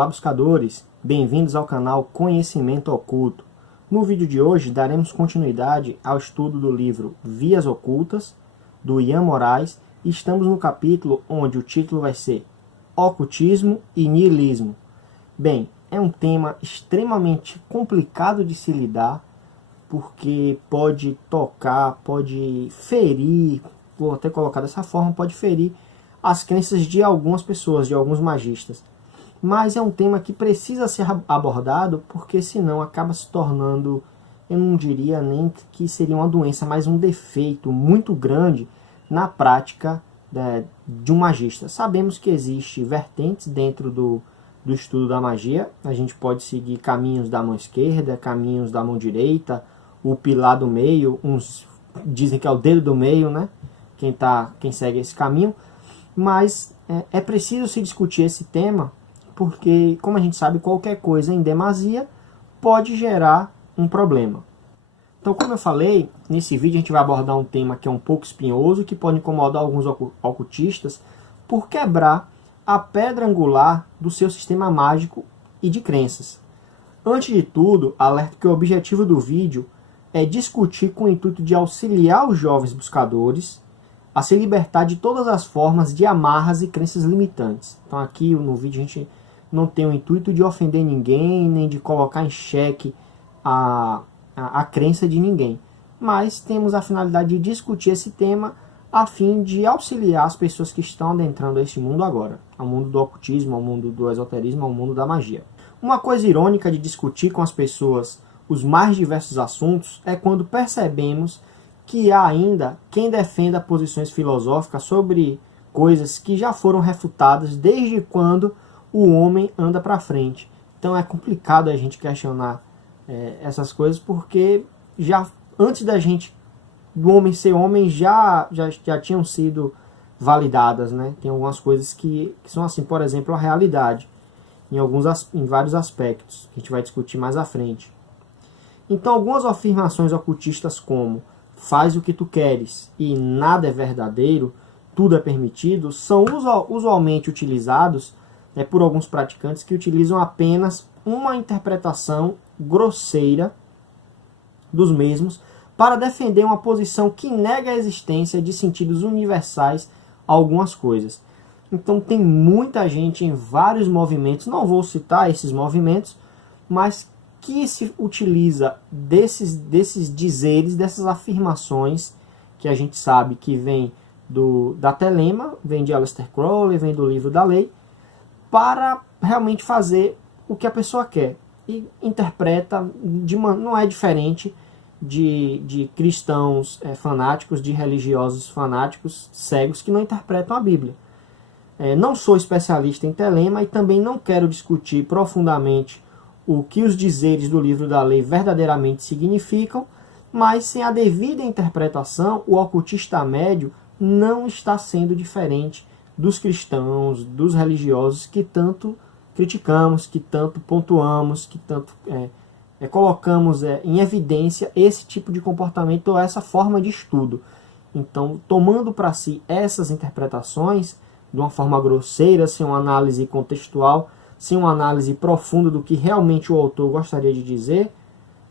Olá buscadores, bem-vindos ao canal Conhecimento Oculto. No vídeo de hoje daremos continuidade ao estudo do livro Vias Ocultas, do Ian Moraes, e estamos no capítulo onde o título vai ser Ocultismo e Niilismo. Bem, é um tema extremamente complicado de se lidar, porque pode tocar, pode ferir, vou até colocar dessa forma, pode ferir as crenças de algumas pessoas, de alguns magistas. Mas é um tema que precisa ser abordado, porque senão acaba se tornando, eu não diria nem que seria uma doença, mas um defeito muito grande na prática de um magista. Sabemos que existe vertentes dentro do estudo da magia. A gente pode seguir caminhos da mão esquerda, caminhos da mão direita, o pilar do meio, uns dizem que é o dedo do meio, né? Quem segue esse caminho. Mas é preciso se discutir esse tema, porque, como a gente sabe, qualquer coisa em demasia pode gerar um problema. Então, como eu falei, nesse vídeo a gente vai abordar um tema que é um pouco espinhoso, que pode incomodar alguns ocultistas, por quebrar a pedra angular do seu sistema mágico e de crenças. Antes de tudo, alerto que o objetivo do vídeo é discutir com o intuito de auxiliar os jovens buscadores a se libertar de todas as formas de amarras e crenças limitantes. Então aqui no vídeo a gente não tem o intuito de ofender ninguém, nem de colocar em xeque a crença de ninguém. Mas temos a finalidade de discutir esse tema a fim de auxiliar as pessoas que estão adentrando esse mundo agora. Ao mundo do ocultismo, ao mundo do esoterismo, ao mundo da magia. Uma coisa irônica de discutir com as pessoas os mais diversos assuntos é quando percebemos que há ainda quem defenda posições filosóficas sobre coisas que já foram refutadas desde quando o homem anda para frente. Então é complicado a gente questionar essas coisas, porque já antes do homem ser homem já tinham sido validadas, né? Tem algumas coisas que são assim, por exemplo, a realidade, em vários aspectos, que a gente vai discutir mais à frente. Então algumas afirmações ocultistas como faz o que tu queres e nada é verdadeiro, tudo é permitido, são usualmente utilizados por alguns praticantes que utilizam apenas uma interpretação grosseira dos mesmos para defender uma posição que nega a existência de sentidos universais a algumas coisas. Então tem muita gente em vários movimentos, não vou citar esses movimentos, mas que se utiliza desses dizeres, dessas afirmações que a gente sabe que vem da Telema, vem de Aleister Crowley, vem do Livro da Lei, para realmente fazer o que a pessoa quer. E interpreta, não é diferente de cristãos fanáticos, de religiosos fanáticos cegos que não interpretam a Bíblia. Não sou especialista em Telema e também não quero discutir profundamente o que os dizeres do Livro da Lei verdadeiramente significam, mas sem a devida interpretação, o ocultista médio não está sendo diferente dos cristãos, dos religiosos que tanto criticamos, que tanto pontuamos, que tanto colocamos em evidência esse tipo de comportamento ou essa forma de estudo. Então, tomando para si essas interpretações de uma forma grosseira, sem uma análise contextual, sem uma análise profunda do que realmente o autor gostaria de dizer,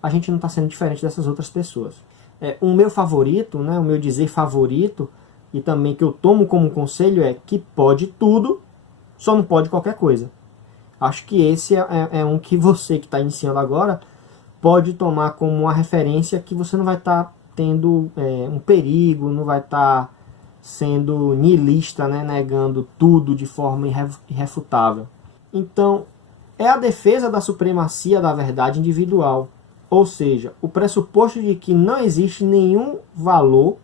a gente não está sendo diferente dessas outras pessoas. O meu favorito, né, o meu dizer favorito, e também que eu tomo como conselho é que pode tudo, só não pode qualquer coisa. Acho que esse é um que você que está iniciando agora pode tomar como uma referência, que você não vai estar tendo um perigo, não vai estar sendo niilista, né, negando tudo de forma irrefutável. Então, é a defesa da supremacia da verdade individual, ou seja, o pressuposto de que não existe nenhum valor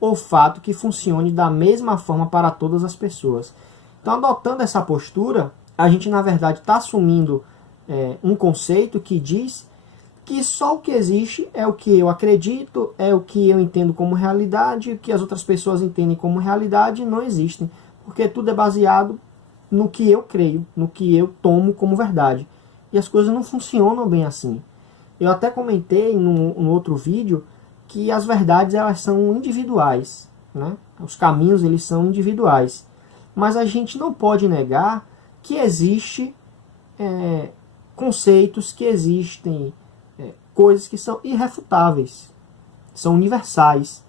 ou fato que funcione da mesma forma para todas as pessoas. Então, adotando essa postura, a gente, na verdade, está assumindo um conceito que diz que só o que existe é o que eu acredito, é o que eu entendo como realidade, o que as outras pessoas entendem como realidade não existem, porque tudo é baseado no que eu creio, no que eu tomo como verdade. E as coisas não funcionam bem assim. Eu até comentei no outro vídeo que as verdades elas são individuais, né? Os caminhos eles são individuais. Mas a gente não pode negar que existe conceitos que existem, coisas que são irrefutáveis, são universais.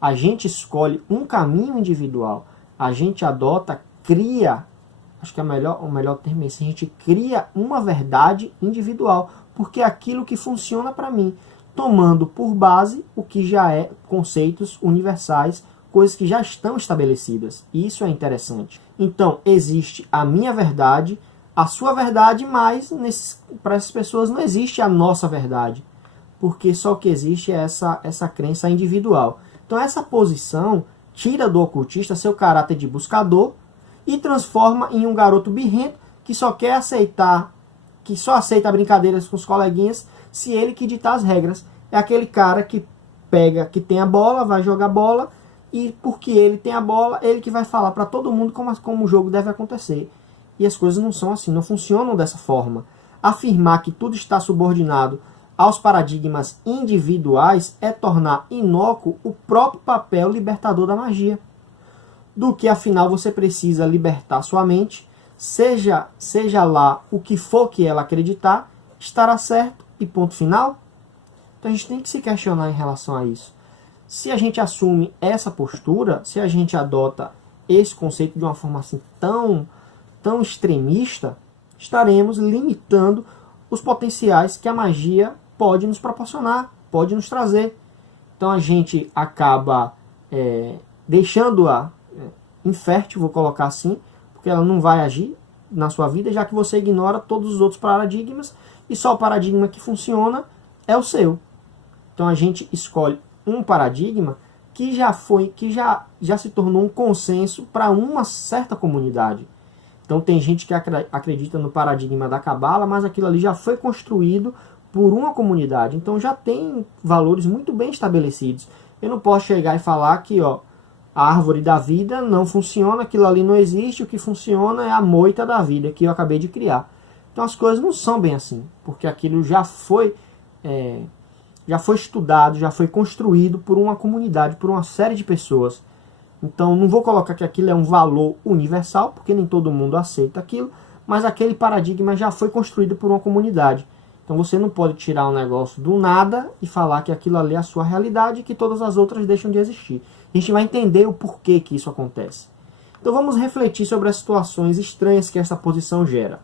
A gente escolhe um caminho individual, a gente adota, cria, acho que o melhor termo é esse, a gente cria uma verdade individual, porque é aquilo que funciona para mim, tomando por base o que já é conceitos universais, coisas que já estão estabelecidas. Isso é interessante. Então, existe a minha verdade, a sua verdade, mas para essas pessoas não existe a nossa verdade, porque só o que existe é essa crença individual. Então, essa posição tira do ocultista seu caráter de buscador e transforma em um garoto birrento que só quer aceitar, que só aceita brincadeiras com os coleguinhas se ele que ditar as regras. É aquele cara que tem a bola, vai jogar bola, e porque ele tem a bola, ele que vai falar para todo mundo como o jogo deve acontecer. E as coisas não são assim, não funcionam dessa forma. Afirmar que tudo está subordinado aos paradigmas individuais é tornar inócuo o próprio papel libertador da magia. Do que, afinal, você precisa libertar sua mente, seja lá o que for que ela acreditar, estará certo e ponto final? Então a gente tem que se questionar em relação a isso. Se a gente assume essa postura, se a gente adota esse conceito de uma forma assim tão extremista, estaremos limitando os potenciais que a magia pode nos proporcionar, pode nos trazer. Então a gente acaba deixando-a infértil, vou colocar assim, porque ela não vai agir na sua vida, já que você ignora todos os outros paradigmas e só o paradigma que funciona é o seu. Então a gente escolhe um paradigma que já se tornou um consenso para uma certa comunidade. Então tem gente que acredita no paradigma da Cabala, mas aquilo ali já foi construído por uma comunidade. Então já tem valores muito bem estabelecidos. Eu não posso chegar e falar que a árvore da vida não funciona, aquilo ali não existe, o que funciona é a moita da vida que eu acabei de criar. Então as coisas não são bem assim, porque aquilo já foi estudado, já foi construído por uma comunidade, por uma série de pessoas. Então não vou colocar que aquilo é um valor universal, porque nem todo mundo aceita aquilo, mas aquele paradigma já foi construído por uma comunidade. Então você não pode tirar um negócio do nada e falar que aquilo ali é a sua realidade e que todas as outras deixam de existir. A gente vai entender o porquê que isso acontece. Então vamos refletir sobre as situações estranhas que essa posição gera.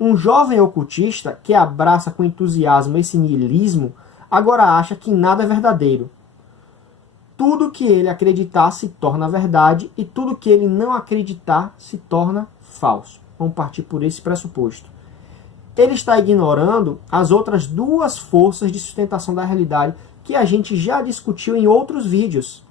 Um jovem ocultista que abraça com entusiasmo esse niilismo agora acha que nada é verdadeiro. Tudo que ele acreditar se torna verdade e tudo que ele não acreditar se torna falso. Vamos partir por esse pressuposto. Ele está ignorando as outras duas forças de sustentação da realidade que a gente já discutiu em outros vídeos.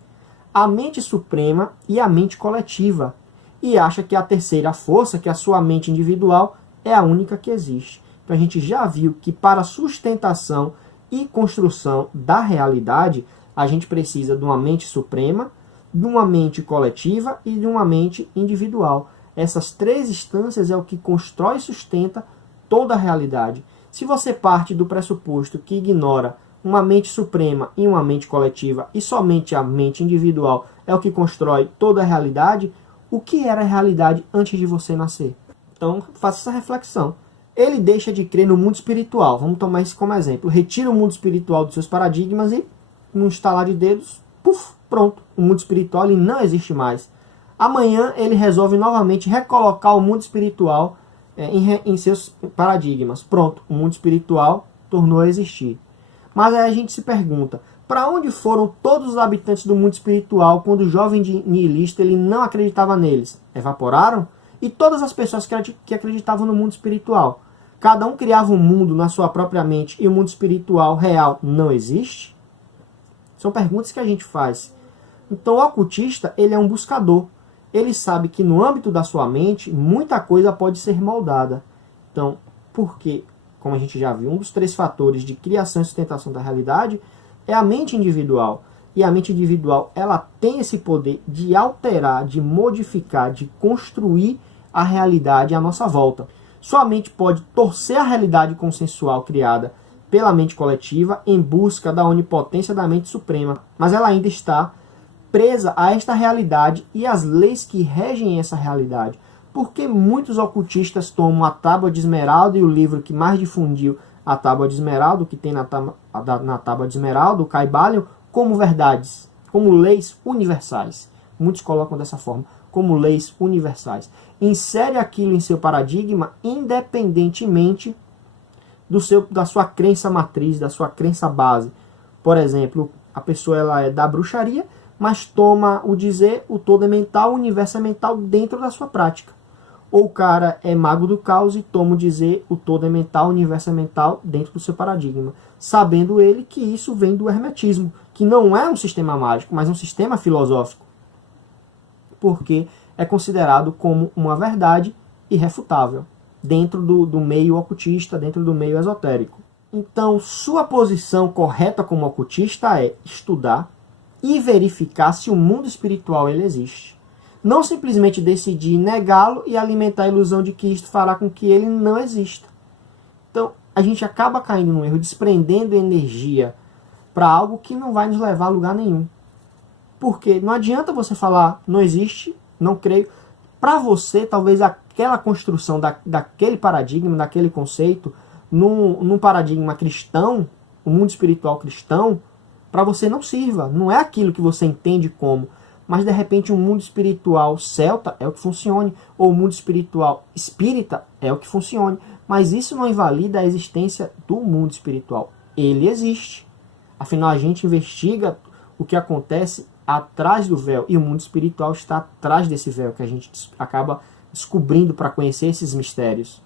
A mente suprema e a mente coletiva. E acha que a terceira força, que é a sua mente individual, é a única que existe. Então a gente já viu que para a sustentação e construção da realidade, a gente precisa de uma mente suprema, de uma mente coletiva e de uma mente individual. Essas três instâncias é o que constrói e sustenta toda a realidade. Se você parte do pressuposto que ignora uma mente suprema e uma mente coletiva e somente a mente individual é o que constrói toda a realidade, o que era a realidade antes de você nascer? Então faça essa reflexão. Ele deixa de crer no mundo espiritual. Vamos tomar isso como exemplo. Retira o mundo espiritual dos seus paradigmas e, num estalar de dedos, puf, pronto. O mundo espiritual ele não existe mais. Amanhã ele resolve novamente recolocar o mundo espiritual em seus paradigmas. Pronto, o mundo espiritual tornou a existir. Mas aí a gente se pergunta, para onde foram todos os habitantes do mundo espiritual quando o jovem niilista ele não acreditava neles? Evaporaram? E todas as pessoas que acreditavam no mundo espiritual? Cada um criava um mundo na sua própria mente e o mundo espiritual real não existe? São perguntas que a gente faz. Então o ocultista ele é um buscador. Ele sabe que no âmbito da sua mente muita coisa pode ser moldada. Então, porque, como a gente já viu, um dos três fatores de criação e sustentação da realidade é a mente individual. E a mente individual ela tem esse poder de alterar, de modificar, de construir a realidade à nossa volta. Sua mente pode torcer a realidade consensual criada pela mente coletiva em busca da onipotência da mente suprema, mas ela ainda está presa a esta realidade e às leis que regem essa realidade. Porque muitos ocultistas tomam a Tábua de Esmeralda e o livro que mais difundiu a Tábua de Esmeralda, o que tem na Tábua de Esmeralda, o Kybalion, como verdades, como leis universais. Muitos colocam dessa forma, como leis universais. Insere aquilo em seu paradigma independentemente da sua crença matriz, da sua crença base. Por exemplo, a pessoa ela é da bruxaria, mas toma o dizer, o todo é mental, o universo é mental dentro da sua prática. Ou o cara é mago do caos e toma o dizer, o todo é mental, o universo é mental dentro do seu paradigma. Sabendo ele que isso vem do hermetismo, que não é um sistema mágico, mas um sistema filosófico. Porque é considerado como uma verdade irrefutável dentro do meio ocultista, dentro do meio esotérico. Então, sua posição correta como ocultista é estudar e verificar se o mundo espiritual ele existe. Não simplesmente decidir negá-lo e alimentar a ilusão de que isto fará com que ele não exista. Então, a gente acaba caindo no erro, desprendendo energia para algo que não vai nos levar a lugar nenhum. Porque não adianta você falar, não existe, não creio. Para você, talvez aquela construção daquele paradigma, daquele conceito, num paradigma cristão, o mundo espiritual cristão, para você não sirva. Não é aquilo que você entende como. Mas, de repente, um mundo espiritual celta é o que funcione. Ou o mundo espiritual espírita é o que funcione. Mas isso não invalida a existência do mundo espiritual. Ele existe. Afinal, a gente investiga o que acontece atrás do véu. E o mundo espiritual está atrás desse véu, que a gente acaba descobrindo para conhecer esses mistérios.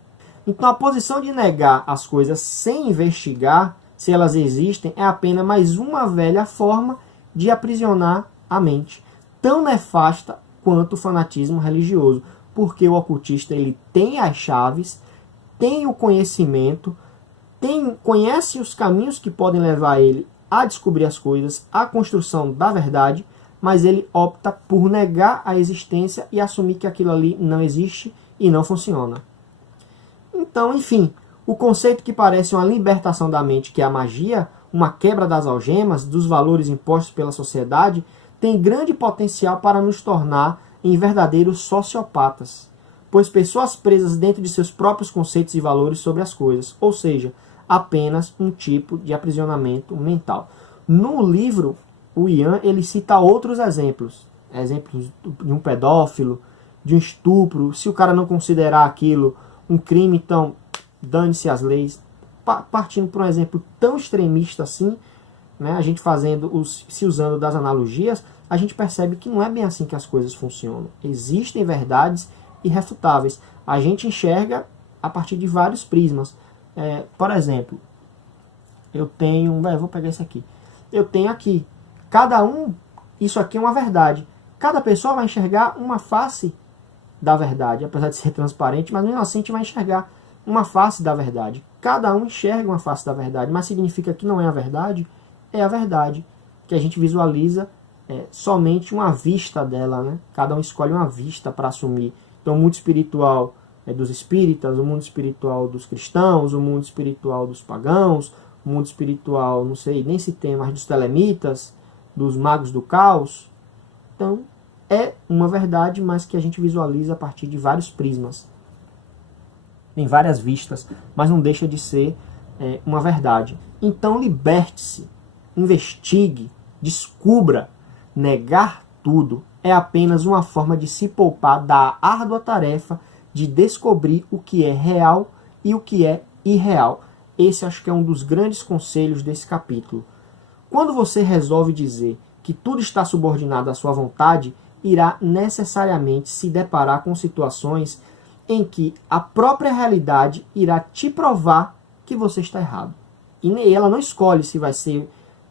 Então, a posição de negar as coisas sem investigar se elas existem é apenas mais uma velha forma de aprisionar a mente, tão nefasta quanto o fanatismo religioso, porque o ocultista ele tem as chaves, tem o conhecimento, conhece os caminhos que podem levar ele a descobrir as coisas, a construção da verdade, mas ele opta por negar a existência e assumir que aquilo ali não existe e não funciona. Então, enfim, o conceito que parece uma libertação da mente, que é a magia, uma quebra das algemas, dos valores impostos pela sociedade, tem grande potencial para nos tornar em verdadeiros sociopatas, pois pessoas presas dentro de seus próprios conceitos e valores sobre as coisas, ou seja, apenas um tipo de aprisionamento mental. No livro, o Ian ele cita outros exemplos de um pedófilo, de um estupro. Se o cara não considerar aquilo um crime, então dane-se as leis. Partindo por um exemplo tão extremista assim, né, a gente se usando das analogias, a gente percebe que não é bem assim que as coisas funcionam. Existem verdades irrefutáveis. A gente enxerga a partir de vários prismas. Por exemplo, eu tenho... vou pegar esse aqui. Eu tenho aqui. Isso aqui é uma verdade. Cada pessoa vai enxergar uma face da verdade. Apesar de ser transparente, mas mesmo assim a gente vai enxergar uma face da verdade. Cada um enxerga uma face da verdade, mas significa que não é a verdade? É a verdade, que a gente visualiza somente uma vista dela, né? Cada um escolhe uma vista para assumir. Então o mundo espiritual é dos espíritas, o mundo espiritual dos cristãos, o mundo espiritual dos pagãos, o mundo espiritual, não sei nem se tem, mas dos telemitas, dos magos do caos. Então é uma verdade, mas que a gente visualiza a partir de vários prismas. Tem várias vistas, mas não deixa de ser uma verdade. Então liberte-se, investigue, descubra. Negar tudo é apenas uma forma de se poupar da árdua tarefa de descobrir o que é real e o que é irreal. Esse acho que é um dos grandes conselhos desse capítulo. Quando você resolve dizer que tudo está subordinado à sua vontade, irá necessariamente se deparar com situações em que a própria realidade irá te provar que você está errado. E ela não escolhe se vai ser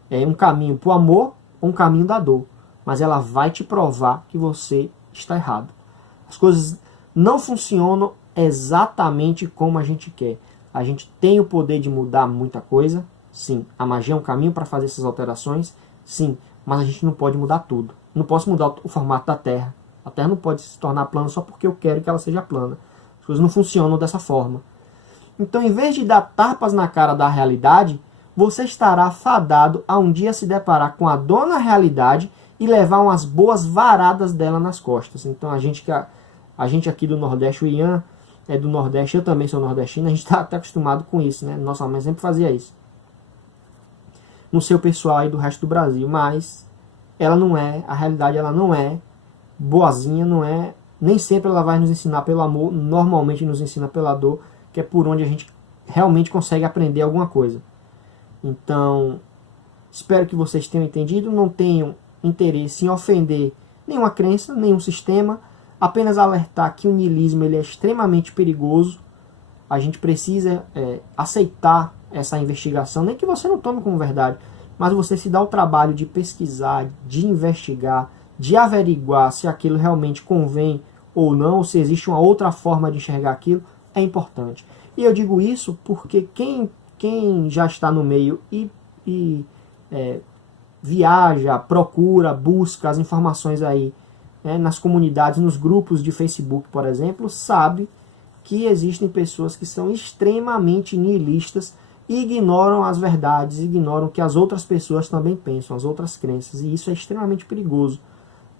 um caminho para o amor ou um caminho da dor, mas ela vai te provar que você está errado. As coisas não funcionam exatamente como a gente quer. A gente tem o poder de mudar muita coisa, sim. A magia é um caminho para fazer essas alterações, sim. Mas a gente não pode mudar tudo. Não posso mudar o formato da Terra. A Terra não pode se tornar plana só porque eu quero que ela seja plana. As coisas não funcionam dessa forma. Então, em vez de dar tapas na cara da realidade, você estará fadado a um dia se deparar com a dona realidade e levar umas boas varadas dela nas costas. Então, a gente que A gente aqui do Nordeste, o Ian é do Nordeste, eu também sou nordestino, a gente está até acostumado com isso, né? Nossa mãe sempre fazia isso. No seu pessoal aí do resto do Brasil, mas ela não é, a realidade ela não é boazinha, não é, nem sempre ela vai nos ensinar pelo amor, normalmente nos ensina pela dor, que é por onde a gente realmente consegue aprender alguma coisa. Então, espero que vocês tenham entendido, não tenham interesse em ofender nenhuma crença, nenhum sistema, apenas alertar que o niilismo ele é extremamente perigoso. A gente precisa aceitar essa investigação, nem que você não tome como verdade, mas você se dá o trabalho de pesquisar, de investigar, de averiguar se aquilo realmente convém ou não, se existe uma outra forma de enxergar aquilo, é importante. E eu digo isso porque quem já está no meio e viaja, procura, busca as informações aí, né, nas comunidades, nos grupos de Facebook, por exemplo, sabe que existem pessoas que são extremamente nihilistas e ignoram as verdades, ignoram que as outras pessoas também pensam, as outras crenças. E isso é extremamente perigoso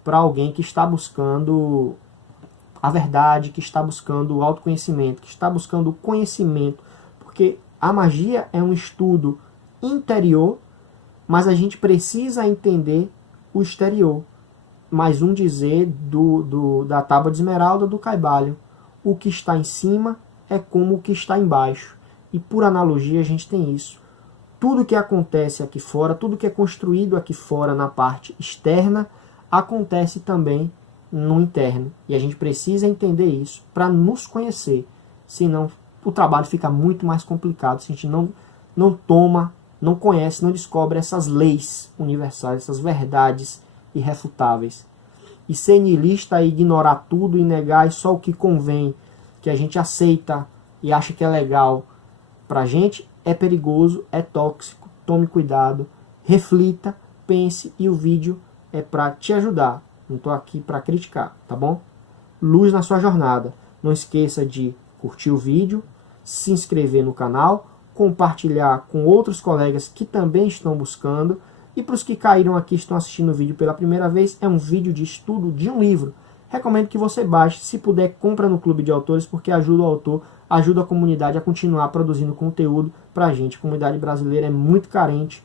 para alguém que está buscando a verdade, que está buscando o autoconhecimento, que está buscando o conhecimento. Porque a magia é um estudo interior, mas a gente precisa entender o exterior. Mais um dizer da Tábua de Esmeralda do Caibalho. O que está em cima é como o que está embaixo. E por analogia a gente tem isso. Tudo que acontece aqui fora, tudo que é construído aqui fora na parte externa, acontece também no interno. E a gente precisa entender isso para nos conhecer. Senão o trabalho fica muito mais complicado. Se a gente não toma, não conhece, não descobre essas leis universais, essas verdades irrefutáveis. E ser niilista é ignorar tudo e negar só o que convém, que a gente aceita e acha que é legal pra gente, é perigoso, é tóxico. Tome cuidado, reflita, pense, e o vídeo é para te ajudar. Não estou aqui para criticar, tá bom? Luz na sua jornada. Não esqueça de curtir o vídeo, se inscrever no canal, compartilhar com outros colegas que também estão buscando. E para os que caíram aqui e estão assistindo o vídeo pela primeira vez, é um vídeo de estudo de um livro. Recomendo que você baixe, se puder, compra no Clube de Autores, porque ajuda o autor, ajuda a comunidade a continuar produzindo conteúdo para a gente. A comunidade brasileira é muito carente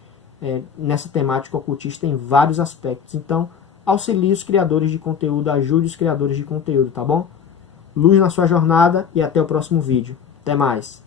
nessa temática ocultista em vários aspectos. Então, auxilie os criadores de conteúdo, ajude os criadores de conteúdo, tá bom? Luz na sua jornada e até o próximo vídeo. Até mais!